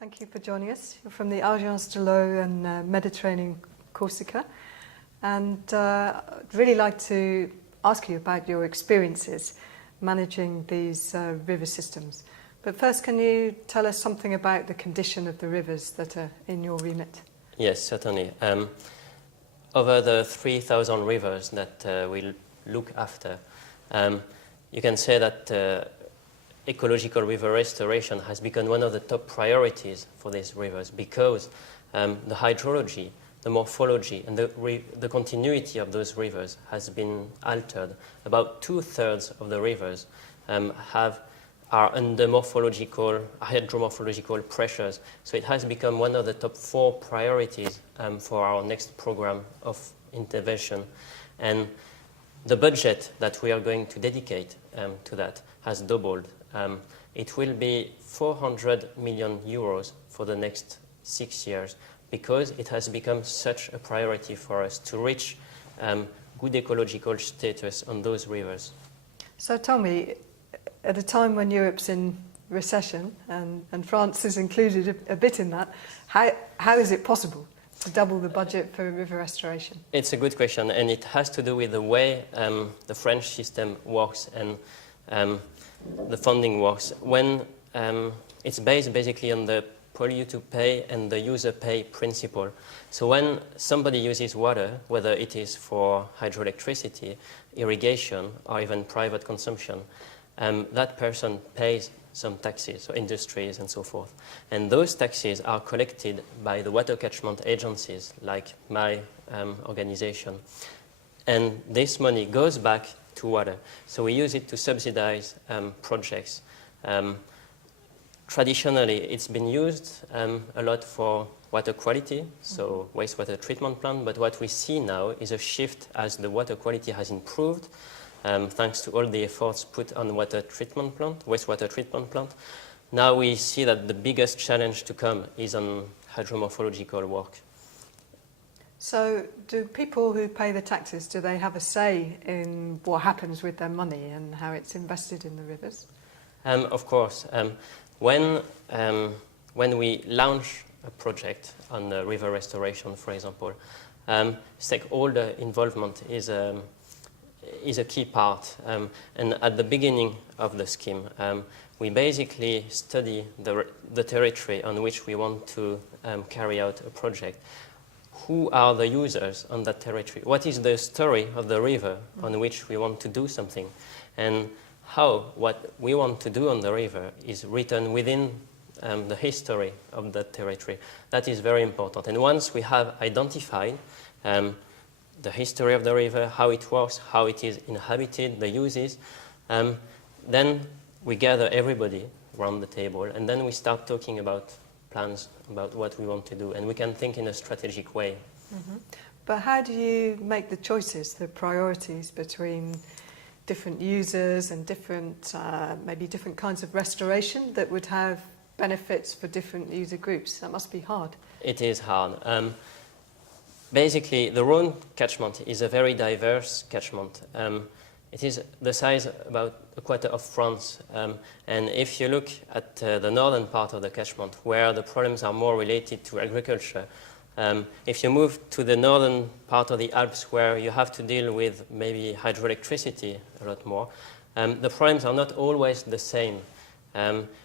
Thank you for joining us. You're from the Agence de l'eau and Mediterranean Corsica. And I'd really like to ask you about your experiences managing these river systems. But first, can you tell us something about the condition of the rivers that are in your remit? Yes, certainly. Over the 3,000 rivers that we look after, you can say that ecological river restoration has become one of the top priorities for these rivers because the hydrology, the morphology, and the continuity of those rivers has been altered. About 2/3 of the rivers are under hydromorphological pressures. So it has become one of the top 4 priorities for our next program of intervention. And the budget that we are going to dedicate to that has doubled. It will be 400 million euros for the next 6 years because it has become such a priority for us to reach good ecological status on those rivers. So tell me, at a time when Europe's in recession, and France is included a bit in that, how is it possible to double the budget for river restoration? It's a good question, and it has to do with the way the French system works and the funding works. When it's based basically on the polluter pay and the user pay principle. So when somebody uses water, whether it is for hydroelectricity, irrigation, or even private consumption, that person pays some taxes, so industries and so forth. And those taxes are collected by the water catchment agencies, like my organization. And this money goes back to water. So we use it to subsidize projects. Traditionally, it's been used a lot for water quality, so wastewater treatment plant. But what we see now is a shift as the water quality has improved, thanks to all the efforts put on wastewater treatment plant. Now we see that the biggest challenge to come is on hydromorphological work. So do people who pay the taxes, do they have a say in what happens with their money and how it's invested in the rivers? Of course. When we launch a project on river restoration, for example, stakeholder involvement is a key part. And at the beginning of the scheme, we basically study the territory on which we want to carry out a project. Who are the users on that territory? What is the story of the river on which we want to do something? And how what we want to do on the river is written within the history of that territory. That is very important. And once we have identified the history of the river, how it works, how it is inhabited, the uses, then we gather everybody around the table, and then we start talking about plans, about what we want to do, and we can think in a strategic way. Mm-hmm. But how do you make the choices, the priorities between different users and different, maybe different kinds of restoration that would have benefits for different user groups? That must be hard. It is hard. Basically, the Rhône catchment is a very diverse catchment. It is the size about a quarter of France. And if you look at the northern part of the catchment, where the problems are more related to agriculture, if you move to the northern part of the Alps, where you have to deal with maybe hydroelectricity a lot more, the problems are not always the same.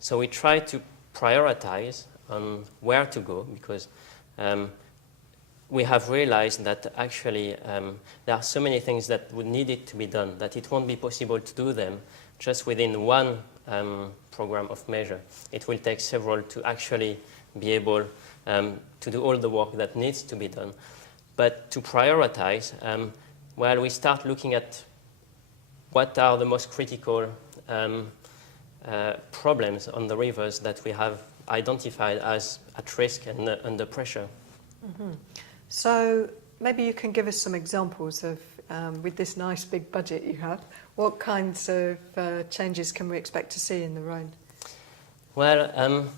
So we try to prioritize on where to go, because we have realized that actually there are so many things that would need it to be done that it won't be possible to do them just within one program of measure. It will take several to actually be able to do all the work that needs to be done. But to prioritize, well, we start looking at what are the most critical problems on the rivers that we have identified as at risk and under pressure. Mm-hmm. So maybe you can give us some examples of, with this nice big budget you have, what kinds of changes can we expect to see in the Rhône? Well,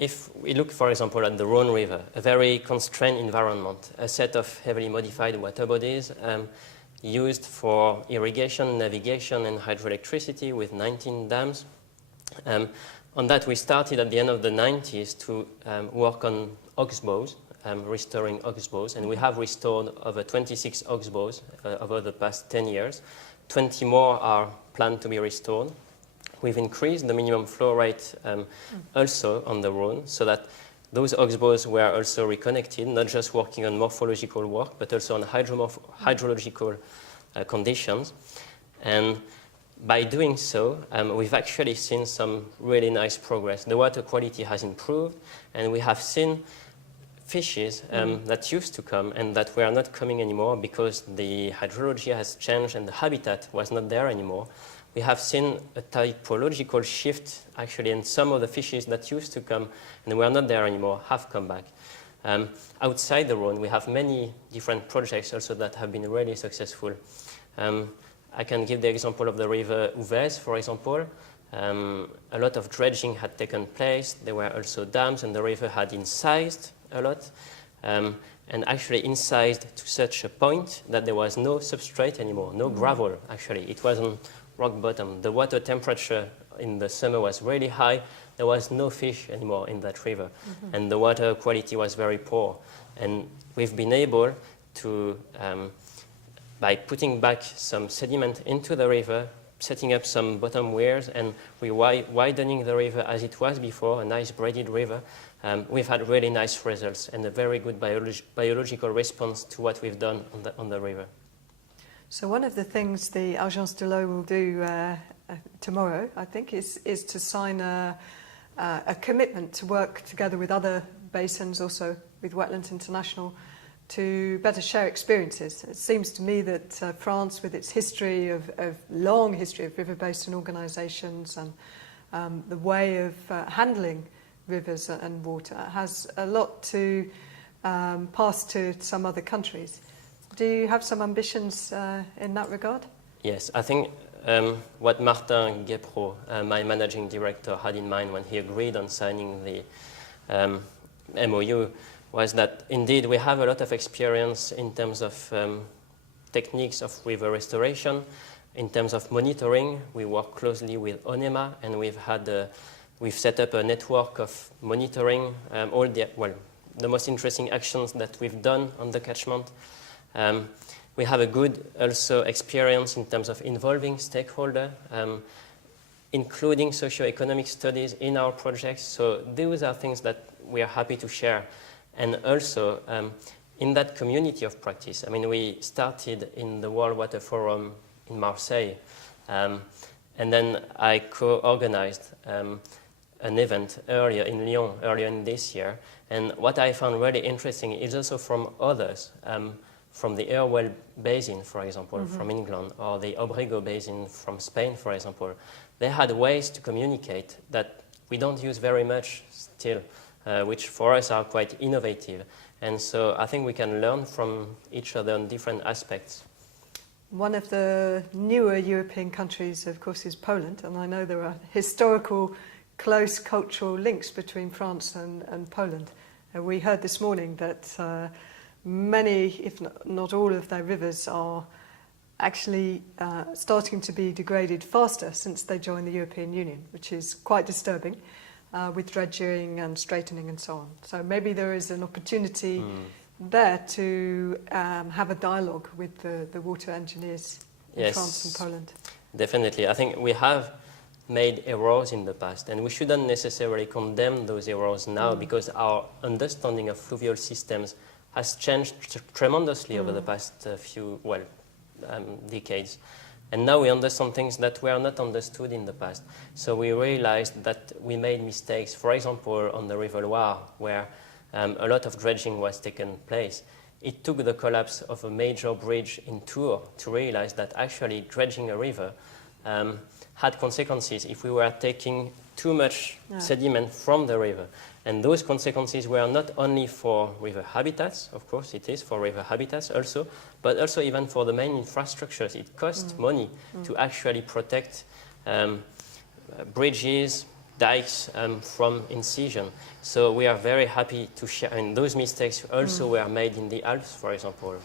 if we look, for example, at the Rhône River, a very constrained environment, a set of heavily modified water bodies used for irrigation, navigation, and hydroelectricity with 19 dams. on that, we started at the end of the 90s to work on oxbows, restoring oxbows, and we have restored over 26 oxbows over the past 10 years. 20 more are planned to be restored. We've increased the minimum flow rate also on the Rhône, so that those oxbows were also reconnected, not just working on morphological work, but also on hydrological conditions. And by doing so, we've actually seen some really nice progress. The water quality has improved, and we have seen fishes that used to come and that were not coming anymore because the hydrology has changed and the habitat was not there anymore. We have seen a typological shift, actually, and some of the fishes that used to come and were not there anymore have come back. Outside the Rhône, we have many different projects also that have been really successful. I can give the example of the river Ouvèze, for example. A lot of dredging had taken place. There were also dams, and the river had incised a lot, and actually incised to such a point that there was no substrate anymore, no gravel, actually. It wasn't rock bottom. The water temperature in the summer was really high. There was no fish anymore in that river, and the water quality was very poor. And we've been able to, by putting back some sediment into the river, setting up some bottom weirs and widening the river as it was before, a nice braided river, we've had really nice results and a very good biological response to what we've done on the river. So one of the things the Agence de l'eau will do tomorrow, I think, is to sign a commitment to work together with other basins, also with Wetlands International, to better share experiences. It seems to me that France, with its history of long history of river basin organisations and the way of handling rivers and water, has a lot to pass to some other countries. Do you have some ambitions in that regard? Yes, I think what Martin Guépro, my managing director, had in mind when he agreed on signing the MOU was that indeed we have a lot of experience in terms of techniques of river restoration. In terms of monitoring, we work closely with ONEMA, and we've set up a network of monitoring all the most interesting actions that we've done on the catchment. We have a good also experience in terms of involving stakeholders, including socio-economic studies in our projects. So those are things that we are happy to share. And also, in that community of practice, I mean, we started in the World Water Forum in Marseille, and then I co-organized an event earlier in Lyon, earlier in this year. And what I found really interesting is also from others, from the Irwell Basin, for example, from England, or the Obrego Basin from Spain, for example. They had ways to communicate that we don't use very much still, which for us are quite innovative. And so I think we can learn from each other on different aspects. One of the newer European countries, of course, is Poland, and I know there are historical, close cultural links between France and Poland. We heard this morning that many, if not all, of their rivers are actually starting to be degraded faster since they joined the European Union, which is quite disturbing, with dredging and straightening and so on. So maybe there is an opportunity there to have a dialogue with the water engineers in France and Poland. Definitely. I think we have made errors in the past, and we shouldn't necessarily condemn those errors now because our understanding of fluvial systems has changed tremendously over the past few decades. And now we understand things that were not understood in the past. So we realized that we made mistakes, for example, on the River Loire, where a lot of dredging was taken place. It took the collapse of a major bridge in Tours to realize that actually dredging a river had consequences if we were taking too much sediment from the river. And those consequences were not only for river habitats, of course it is for river habitats also, but also even for the main infrastructures. It costs money to actually protect bridges, dikes from incision. So we are very happy to share, and those mistakes also were made in the Alps, for example.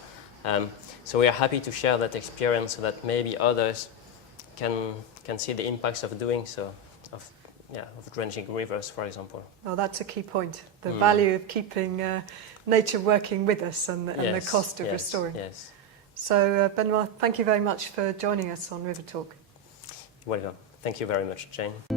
So we are happy to share that experience so that maybe others can see the impacts of doing so, of of drenching rivers, for example. Well, that's a key point, the value of keeping nature working with us and the cost of restoring. Yes. So, Benoît, thank you very much for joining us on River Talk. Welcome. Thank you very much, Jane.